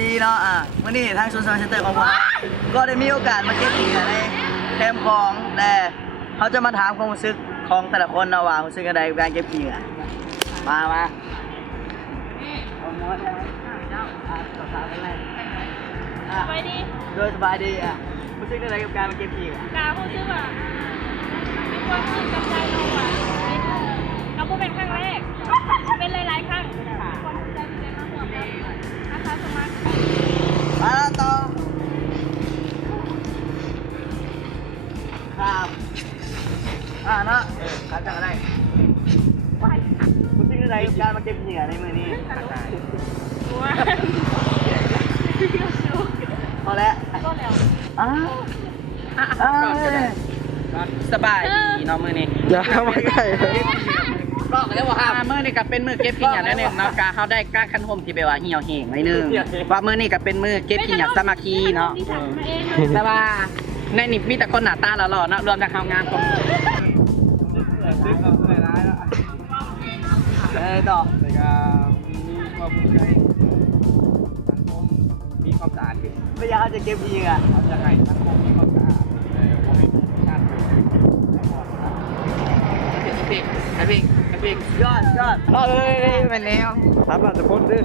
ดีเนาะวันนี้ทางศูนย์สอนเซ็นเตอร์ของผมก็ได้มีโอกาสมาเก็บเหรียญในแคมป์ของแต่เขาจะมาถามความรู้สึกของแต่ละคนเนาะว่ารู้สึกอะไรกับการเก็บเหรียญมาสบายดี โดยสบายดีรู้สึกอะไรกับการมาเก็บเหรียญ กาพูดชื่อว่ามีความรู้สึกกับใจเราอ่ะเราพูดเป็นครั้งแรกเป็นหลายๆครั้งความภูมิใจที่ได้มาร่วมกันนะคะสมัคร มาแล้วต่อครับเนาะครับจังอะไรรู้สึกอะไรกับการมาเก็บเหรียญในมือนี้ ว้า พอแล้ว ก็แล้ว สบายดีเนาะมื้อนี้ อย่าเข้ามาใกล้ ก็เรียกว่า มื้อนี้ก็เป็นมื้อเก็บกินหยังนั่นเองเนาะกาเฮาได้กาคันห่มที่แบบว่าเหี่ยวแห้งหน่อยนึงว่ามื้อนี้ก็เป็นมื้อเก็บกินหยังสามัคคีเนาะ ที่สั่งมาเองเลย แต่ว่าในนี่มีแต่คนหน้าตาหล่อๆเนาะรวมทั้งเฮางามของ ต่อ แต่ก็มีความภูมิใจสังคมมีความสะอาดขึ้น ไม่อยากจะเก็บเหรียญ ทำยังไงสังคมมีความสะอาดว่าให้ชาติเป็น ยอด ไปแล้ว ถามเราจะพ้นด้วย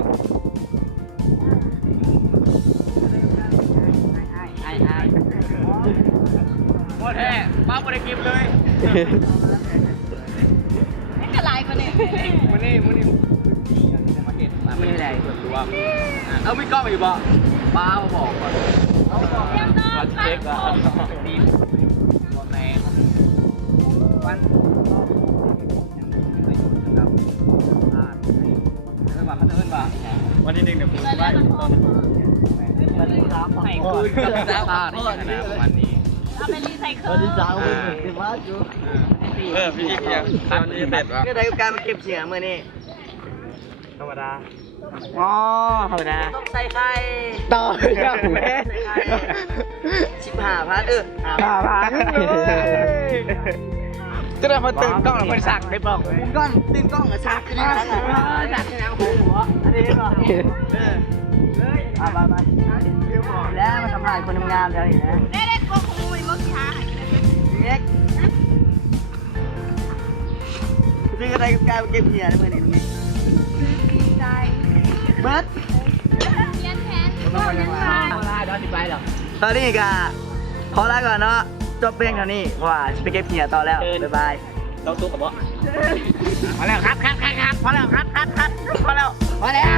หมดแท้ป้าบ่ได้กินเลย ไม่กระไรมาเนี่ย วันนี้จะมาเห็นมาไม่ได้ส่วนรวมเอาไม่กล้องอยู่บ่ป้าบอกก่อน เดี๋ยวน้องไป เช็ค โอ้ ว่าดีรวมในวันวันที่หนึ่งเดี๋ยวผมจะไปตอน วันที่สาม ให้คืนกับสาว วันนี้ เอาไปรีไซเคิล วันที่สามสิบห้าจุด พี่เกียร์ตอนนี้เสร็จวะ ก็ได้กับการมาเก็บเหรียญเมื่อนี้ ธรรมดา อ๋อธรรมดา ต้องใส่ไข่ ต่อยังแม่ 15,000 จะได้มาตื่นกล้องแล้วมันสั่งได้บอก มุมก้อนตื่นกล้องกับฉากขึ้นมาแล้วฉากขึ้นมาหัวอันนี้ก่อนไปแล้วมาทำลายคนงามแล้วอีกนะ ได้ก็คงมีรถช้า เน็กซื้ออะไรกับการเก็บเหรียญเมื่อนี้ ใจ เบิร์ด เขียนแทนก็ยังไง ตอนนี้ก็ขอลาก่อนเนาะจบเพลงเท่านี้เพราะว่าจะไปเก็บเหรียญต่อแล้วบ๊ายบาย ต้องตู้กับบ่พอแล้วครับพอแล้วครับพอแล้ว